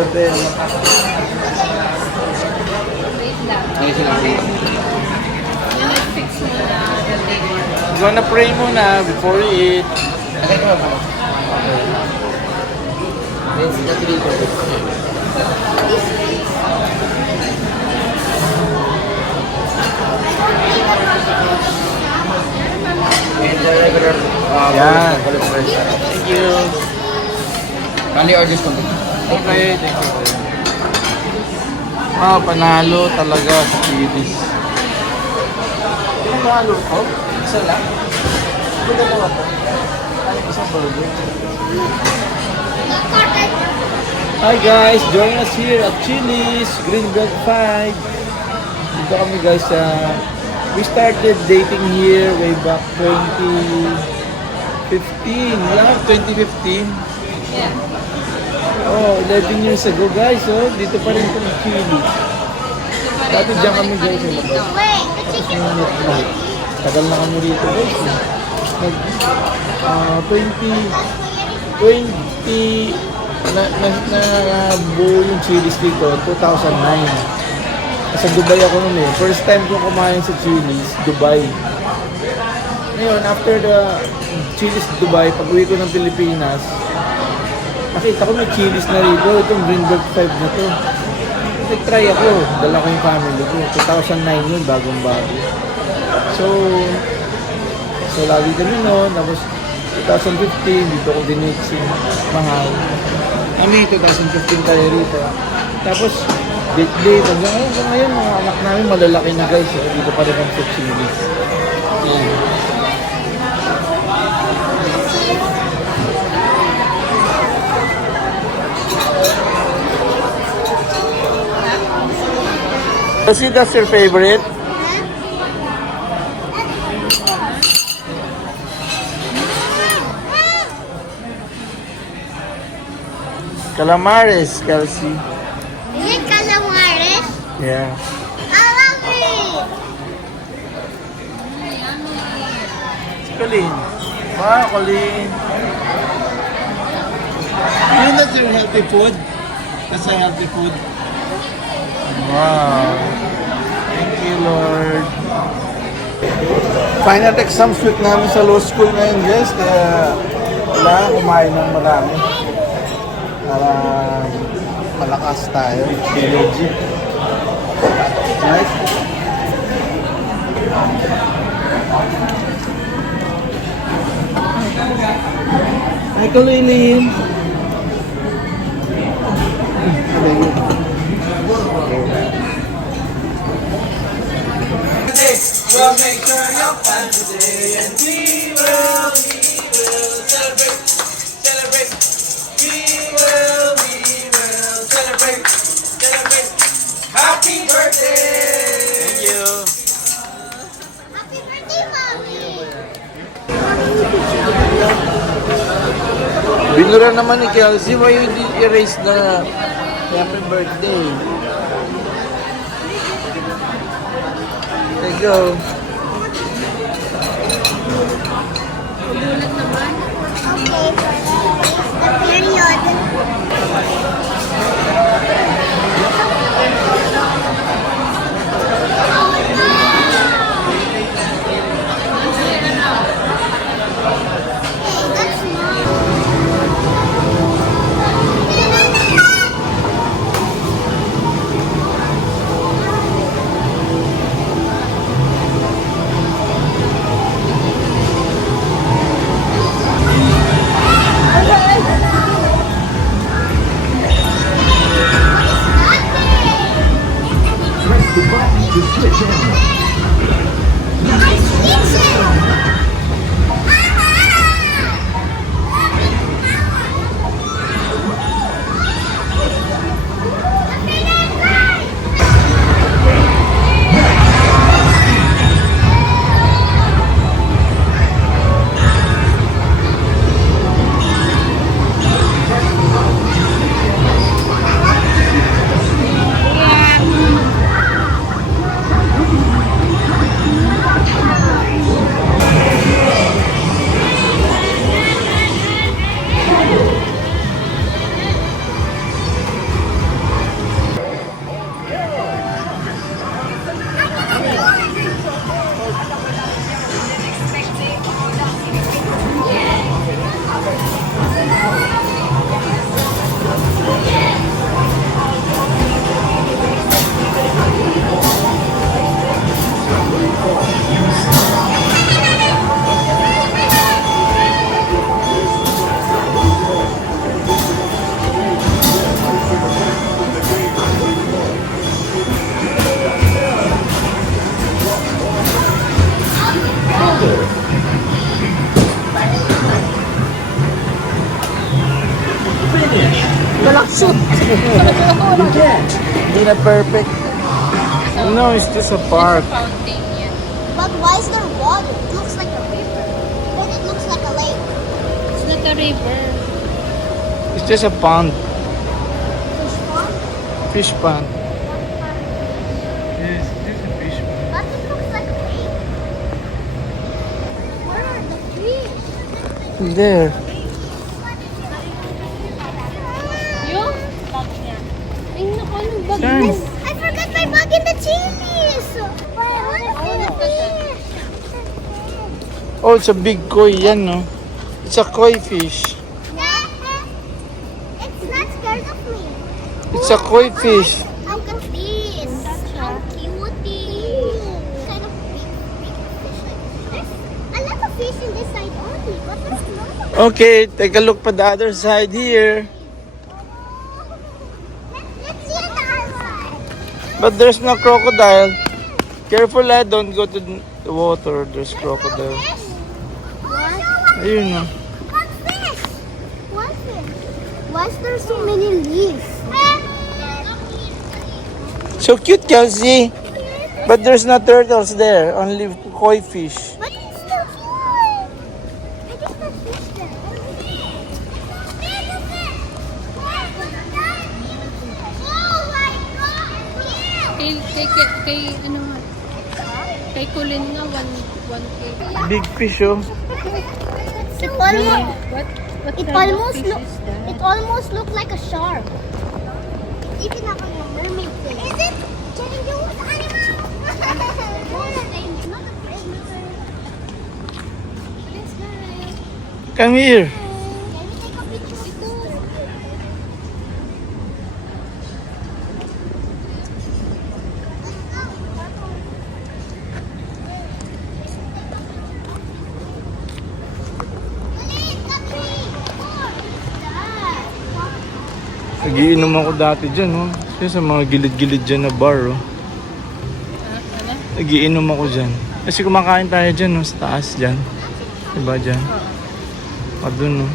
order tayo. Ayun sila. Fix mo na the date. Gonna pray muna before we eat. Okay ko ba? Then sila deliver. And the regular Yan. followers. Thank you. Only orders ko. Okay, thank you. Panalo talaga sa Chili's. Yung panalo ko? Isa lang? Ito dalawa to. Ano isang burger? Hi guys, join us here at Chili's, Greenbelt 5. Dito kami guys sa... we started dating here way back 2015. Wala, 2015. Yeah. Oh, 11 years ago guys, oh. Dito pa rin kami Chili's. Dati dyan kami guys sa labas. Minute na. Tagal na kami rito guys. Nag, 20 na buo yung Chili's dito, 2009. Sa Dubai ako noon eh. First time ko kumain sa Chili's, Dubai. Ngayon, after the Chili's Dubai, pag uwi ko ng Pilipinas, nakita ko may Chili's na rito. Itong Greenberg 5 na to. Nag-try ako. Dala ko yung family ko. 2009 yun, bagong bago. So lagi kami noon. Tapos 2015, dito ko dinate si Mahal. Kami 2015 tayo rito. Tapos date hanggang ngayon mga anak namin malalaki na guys. Dito pa rin kami sa Chili's. Kasi that's your favorite? Calamares, Kelsey. Is it calamares? Yeah. I love it! Colleen. Wow, Colleen. You know that's your healthy food? That's a healthy food. Wow. Thank you, Lord. Final exam week namin sa law school ngayon, guys. Kaya kailangan kumain ng marami. Para malakas tayo. Energy. Nice. Hi, Colleen. We'll make sure you're fine today, and we will celebrate, celebrate. We will celebrate, celebrate. Happy birthday! Thank you. Happy birthday, Mommy! Binura naman ni Kelsey, why you did erase na happy birthday? There you go. Okay, for the period. Hey, that's mine. Shoot! Hindi na perfect. No, it's just a park. Fountain yan. But why is there water? It looks like a river. But it looks like a lake. It's not a river. It's just a pond. Fish pond? Fish pond. Yes, just a fish pond. But it looks like a lake. Where are the fish? There. Yung bag niya. Ay, naku, anong bag Saan? mo? I forgot my bag in the chilies. Why are the fish? Oh, it's a big koi yan, no? It's a koi fish. It's not scared of me. It's a koi fish. Look at this. How cutie. Kind of big fish. There's a lot of fish in this side only, but there's not. Okay, take a look pa the other side here. Let's see the other side. But there's no crocodile. Careful, don't go to the water. There's crocodile. Fish? Ayun, no? What's this? What's this? Why is there so many leaves? So cute, Kelsey. But there's no turtles there. Only koi fish. But it's still cute. I guess that's fish there. Oh my God! Kay ano nga? Kay Kulin nga, 1K. Big fish, oh. It almost, What? What it kind of almost fish look, is that? it almost looked like a shark. Even like a mermaid thing. Is it dangerous animal? Not a fish. Come here. Can we take a picture of this? Nagiinom ako dati dyan, oh. Kasi sa mga gilid-gilid dyan na bar, oh. Ano? Nagiinom ako dyan. Kasi kumakain tayo dyan, oh, sa taas dyan. Diba dyan? O dun, oh.